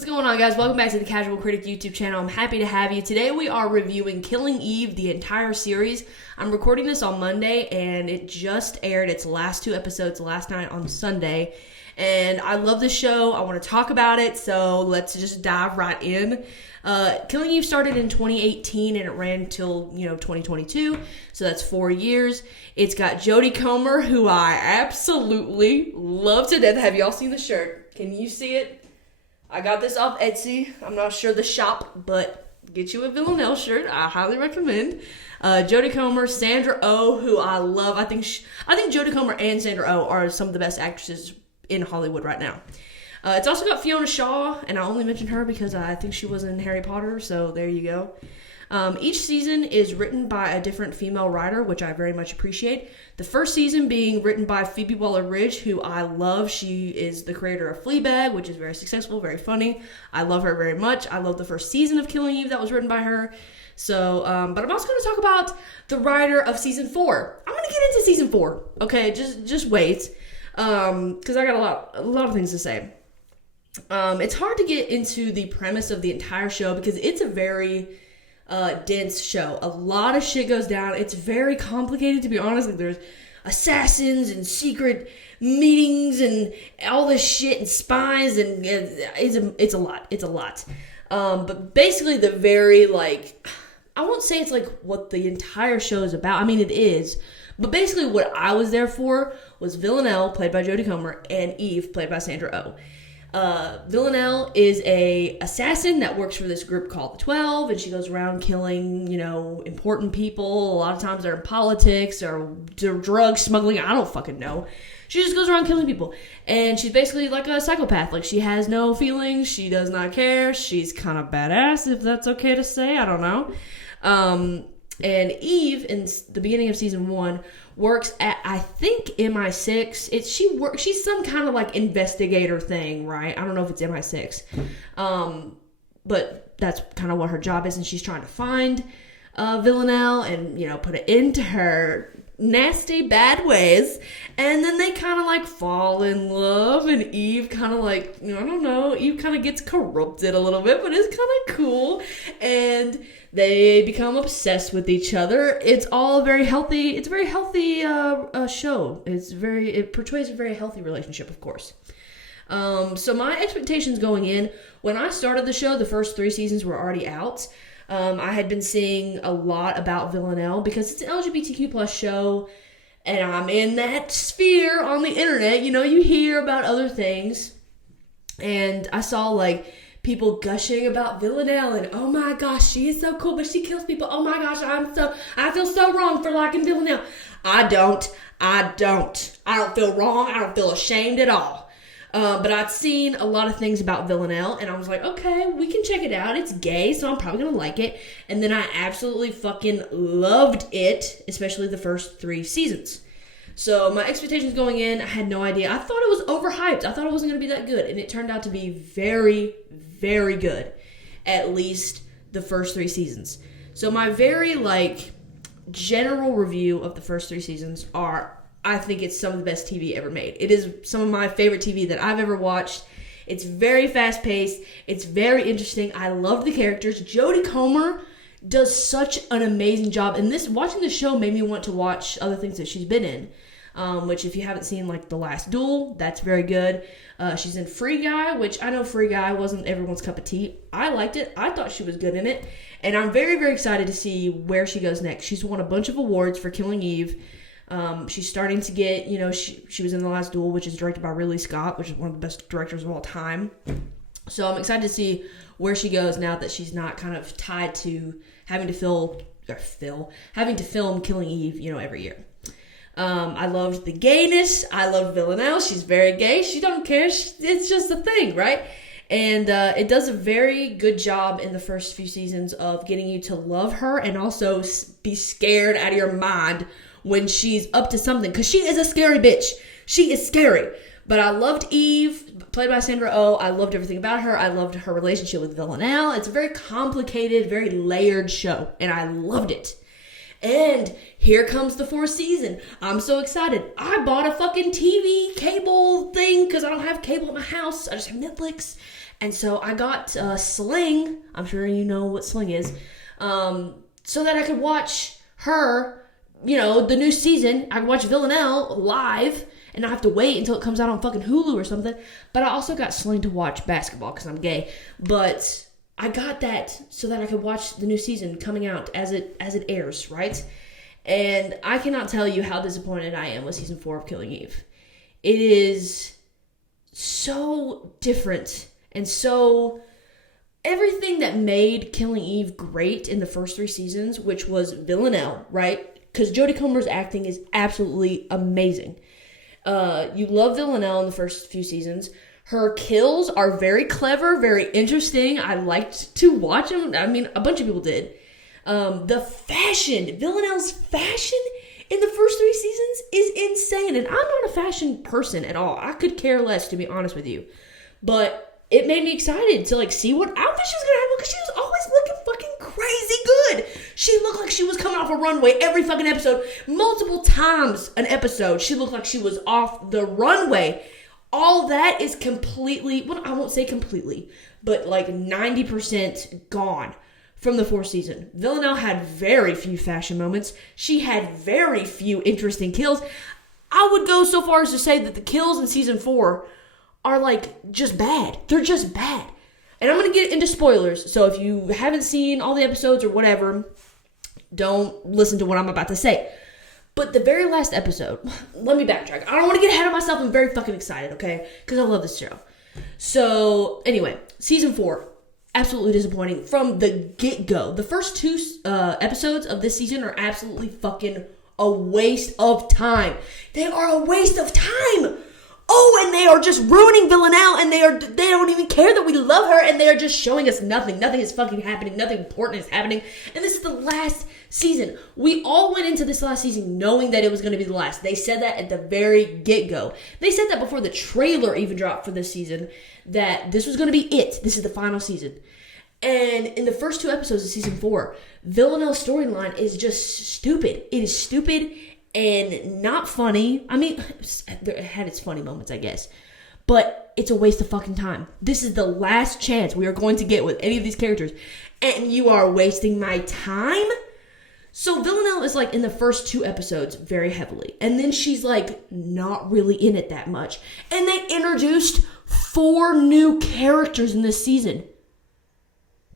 What's going on, guys? Welcome back to the Casual Critic YouTube channel. I'm happy to have you. Today we are reviewing Killing Eve, the entire series. I'm recording this on Monday, and it just aired its last two episodes last night on Sunday. And I love this show. I want to talk about it, so let's just dive right in. Killing Eve started in 2018, and it ran till 2022, so that's 4 years. It's got Jodie Comer, who I absolutely love to death. Have y'all seen the shirt? Can you see it? I got this off Etsy. I'm not sure the shop, but get you a Villanelle shirt. I highly recommend. Jodie Comer, Sandra Oh, who I love. I think Jodie Comer and Sandra Oh are some of the best actresses in Hollywood right now. It's also got Fiona Shaw, and I only mentioned her because I think she was in Harry Potter, so there you go. Each season is written by a different female writer, which I very much appreciate. The first season being written by Phoebe Waller-Bridge, who I love. She is the creator of Fleabag, which is very successful, very funny. I love her very much. I love the first season of Killing Eve that was written by her. So, but I'm also going to talk about the writer of season 4. I'm going to get into season 4. Okay, just wait, because I got a lot of things to say. It's hard to get into the premise of the entire show because it's a very dense show. A lot of shit goes down. It's very complicated, to be honest. Like, there's assassins and secret meetings and all this shit and spies, and it's a lot. It's a lot. But basically the very, I won't say it's what the entire show is about. I mean, it is. But basically what I was there for was Villanelle, played by Jodie Comer, and Eve, played by Sandra Oh. Villanelle is a assassin that works for this group called the 12, and she goes around killing, important people. A lot of times they're in politics or drug smuggling. I don't fucking know. She just goes around killing people, and she's basically like a psychopath. Like, she has no feelings. She does not care. She's kind of badass, if that's okay to say. I don't know. And Eve, in the beginning of season 1, works at, I think, MI6. She's some kind of investigator thing, right? I don't know if it's MI6. But that's kind of what her job is, and she's trying to find Villanelle and, put an end to her nasty, bad ways. And then they kind of fall in love, and Eve kind of I don't know, Eve kind of gets corrupted a little bit, but it's kind of cool. And they become obsessed with each other. It's all very healthy. It's a very healthy show. It portrays a very healthy relationship, of course. So my expectations going in, when I started the show, the first 3 seasons were already out. I had been seeing a lot about Villanelle because it's an LGBTQ plus show, and I'm in that sphere on the internet. You hear about other things, and I saw people gushing about Villanelle and, oh my gosh, she is so cool, but she kills people. Oh my gosh, I feel so wrong for liking Villanelle. I don't feel wrong. I don't feel ashamed at all. But I'd seen a lot of things about Villanelle, and I was like, okay, we can check it out. It's gay, so I'm probably going to like it. And then I absolutely fucking loved it, especially the first 3 seasons. So my expectations going in, I had no idea. I thought it was overhyped. I thought it wasn't going to be that good, and it turned out to be very, very good. At least the first 3 seasons. So my very, general review of the first 3 seasons are, I think it's some of the best TV ever made. It is some of my favorite TV that I've ever watched. It's very fast-paced. It's very interesting. I love the characters. Jodie Comer does such an amazing job. And watching the show made me want to watch other things that she's been in. Which, if you haven't seen, The Last Duel, that's very good. She's in Free Guy, which I know Free Guy wasn't everyone's cup of tea. I liked it. I thought she was good in it. And I'm very, very excited to see where she goes next. She's won a bunch of awards for Killing Eve. She's starting to get, she was in The Last Duel, which is directed by Ridley Scott, which is one of the best directors of all time. So I'm excited to see where she goes now that she's not kind of tied to having to film Killing Eve, every year. I loved the gayness. I loved Villanelle. She's very gay. She don't care. It's just a thing, right? And it does a very good job in the first few seasons of getting you to love her and also be scared out of your mind when she's up to something, because she is a scary bitch. She is scary. But I loved Eve, played by Sandra Oh. I loved everything about her. I loved her relationship with Villanelle. It's a very complicated, very layered show, and I loved it. And here comes the 4th season. I'm so excited. I bought a fucking TV cable thing because I don't have cable at my house. I just have Netflix. And so I got Sling. I'm sure you know what Sling is. So that I could watch her, the new season. I could watch Villanelle live and not have to wait until it comes out on fucking Hulu or something. But I also got Sling to watch basketball because I'm gay. But I got that so that I could watch the new season coming out as it airs, right? And I cannot tell you how disappointed I am with season 4 of Killing Eve. It is so different and so everything that made Killing Eve great in the first 3 seasons, which was Villanelle, right? Because Jodie Comer's acting is absolutely amazing. You love Villanelle in the first few seasons. Her kills are very clever, very interesting. I liked to watch them. I mean, a bunch of people did. The fashion, Villanelle's fashion in the first 3 seasons is insane. And I'm not a fashion person at all. I could care less, to be honest with you. But it made me excited to see what outfit she was going to have, because she was always looking fucking crazy good. She looked like she was coming off a runway every fucking episode. Multiple times an episode, she looked like she was off the runway. All that is completely, well, I won't say completely, but 90% gone from the 4th season. Villanelle had very few fashion moments. She had very few interesting kills. I would go so far as to say that the kills in season 4 are just bad. They're just bad. And I'm going to get into spoilers. So if you haven't seen all the episodes or whatever, don't listen to what I'm about to say. But the very last episode, let me backtrack. I don't want to get ahead of myself. I'm very fucking excited, okay? Because I love this show. So anyway, season 4, absolutely disappointing from the get-go. The first 2 episodes of this season are absolutely fucking a waste of time. They are a waste of time. Oh, and they are just ruining Villanelle, and they don't even care that we love her, and they are just showing us nothing. Nothing is fucking happening. Nothing important is happening. And this is the last season. We all went into this last season knowing that it was going to be the last. They said that at the very get-go. They said that before the trailer even dropped for this season, that this was going to be it. This is the final season. And in the first 2 episodes of season 4, Villanelle's storyline is just stupid. It is stupid and not funny. I mean, it had its funny moments, I guess. But it's a waste of fucking time. This is the last chance we are going to get with any of these characters. And you are wasting my time? So Villanelle is in the first 2 episodes very heavily. And then she's not really in it that much. And they introduced 4 new characters in this season.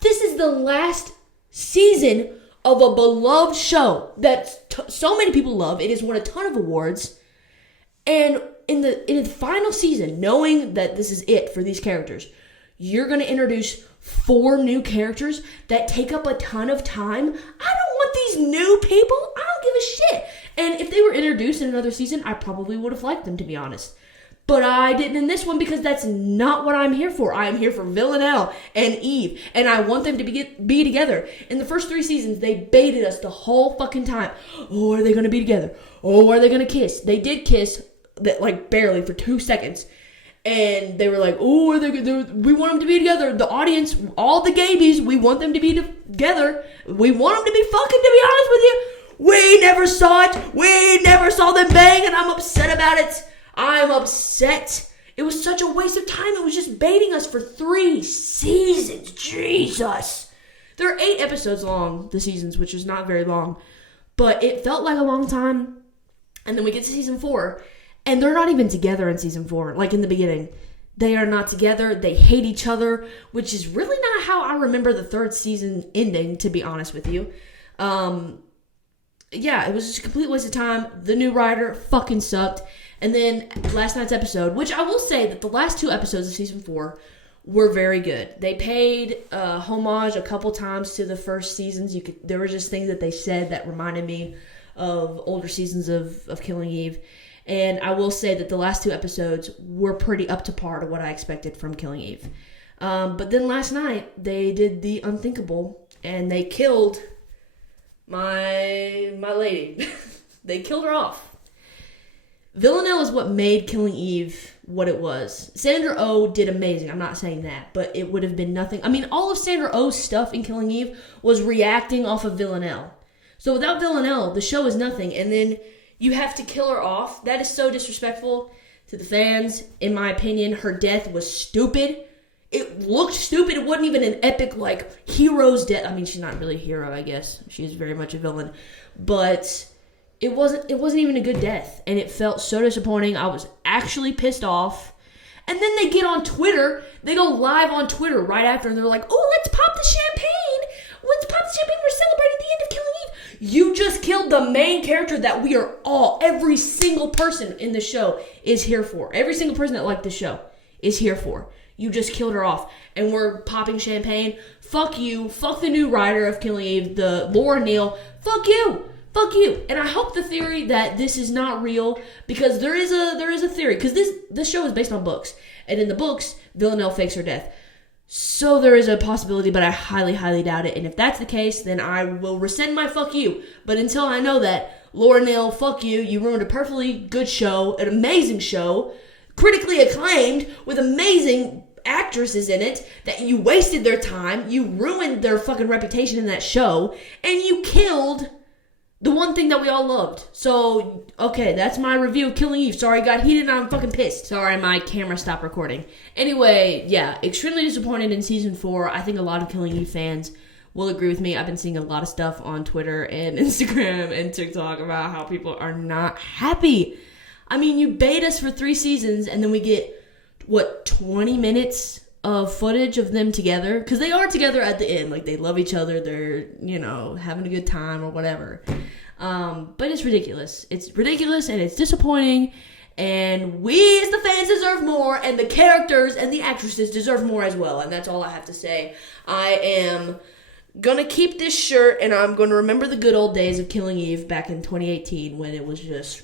This is the last season of a beloved show that so many people love. It has won a ton of awards. And in the final season, knowing that this is it for these characters, you're going to introduce 4 new characters that take up a ton of time. I don't want these new people. I don't give a shit. And if they were introduced in another season, I probably would have liked them, to be honest. But I didn't in this one because that's not what I'm here for. I am here for Villanelle and Eve, and I want them to be together. In the first 3 seasons, they baited us the whole fucking time. Oh, are they going to be together? Oh, are they going to kiss? They did kiss, barely for 2 seconds. And they were like, oh, we want them to be together. The audience, all the gabies, we want them to be together. We want them to be fucking, to be honest with you. We never saw it. We never saw them bang, and I'm upset about it. I'm upset. It was such a waste of time. It was just baiting us for 3 seasons. Jesus. They're 8 episodes long, the seasons, which is not very long. But it felt like a long time. And then we get to season 4. And they're not even together in season 4, like in the beginning. They are not together. They hate each other, which is really not how I remember the 3rd season ending, to be honest with you. Yeah, it was just a complete waste of time. The new writer fucking sucked. And then last night's episode, which I will say that the last 2 episodes of season 4 were very good. They paid homage a couple times to the first seasons. There were just things that they said that reminded me of older seasons of Killing Eve. And I will say that the last 2 episodes were pretty up to par to what I expected from Killing Eve. But then last night, they did the unthinkable, and they killed my lady. They killed her off. Villanelle is what made Killing Eve what it was. Sandra Oh did amazing. I'm not saying that, but it would have been nothing. I mean, all of Sandra Oh's stuff in Killing Eve was reacting off of Villanelle. So without Villanelle, the show is nothing. And then you have to kill her off. That is so disrespectful to the fans. In my opinion, her death was stupid. It looked stupid. It wasn't even an epic, like, hero's death. I mean, she's not really a hero, I guess. She is very much a villain. But it wasn't even a good death. And it felt so disappointing. I was actually pissed off. And then they get on Twitter. They go live on Twitter right after, and they're like, oh, let's pop the champagne. Let's pop the champagne. We're celebrating the end of Killing Eve. You just killed the main character that we are every single person in the show is here for. Every single person that liked the show is here for. You just killed her off. And we're popping champagne. Fuck you. Fuck the new writer of Killing Eve, the Laura Neal. Fuck you. Fuck you. And I hope the theory that this is not real, because there is a theory, because this show is based on books. And in the books, Villanelle fakes her death. So there is a possibility, but I highly, highly doubt it. And if that's the case, then I will rescind my fuck you. But until I know that, Laura Neal, fuck you. You ruined a perfectly good show, an amazing show, critically acclaimed, with amazing actresses in it, that you wasted their time, you ruined their fucking reputation in that show, and you killed the one thing that we all loved. So, okay, that's my review of Killing Eve. Sorry, I got heated and I'm fucking pissed. Sorry, my camera stopped recording. Anyway, yeah, extremely disappointed in season 4. I think a lot of Killing Eve fans will agree with me. I've been seeing a lot of stuff on Twitter and Instagram and TikTok about how people are not happy. I mean, you bait us for 3 seasons and then we get, 20 minutes of footage of them together? Because they are together at the end. Like, they love each other. They're, having a good time or whatever. But it's ridiculous. It's ridiculous and it's disappointing. And we as the fans deserve more. And the characters and the actresses deserve more as well. And that's all I have to say. I am going to keep this shirt and I'm going to remember the good old days of Killing Eve back in 2018 when it was just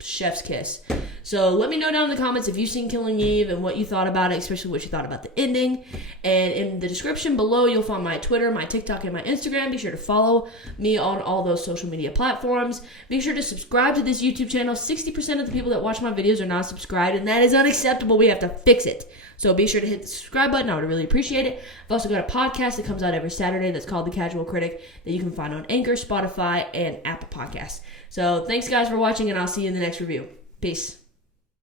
chef's kiss. So let me know down in the comments if you've seen Killing Eve and what you thought about it, especially what you thought about the ending. And in the description below, you'll find my Twitter, my TikTok, and my Instagram. Be sure to follow me on all those social media platforms. Be sure to subscribe to this YouTube channel. 60% of the people that watch my videos are not subscribed, and that is unacceptable. We have to fix it. So be sure to hit the subscribe button. I would really appreciate it. I've also got a podcast that comes out every Saturday that's called The Casual Critic that you can find on Anchor, Spotify, and Apple Podcasts. So thanks, guys, for watching, and I'll see you in the next review. Peace.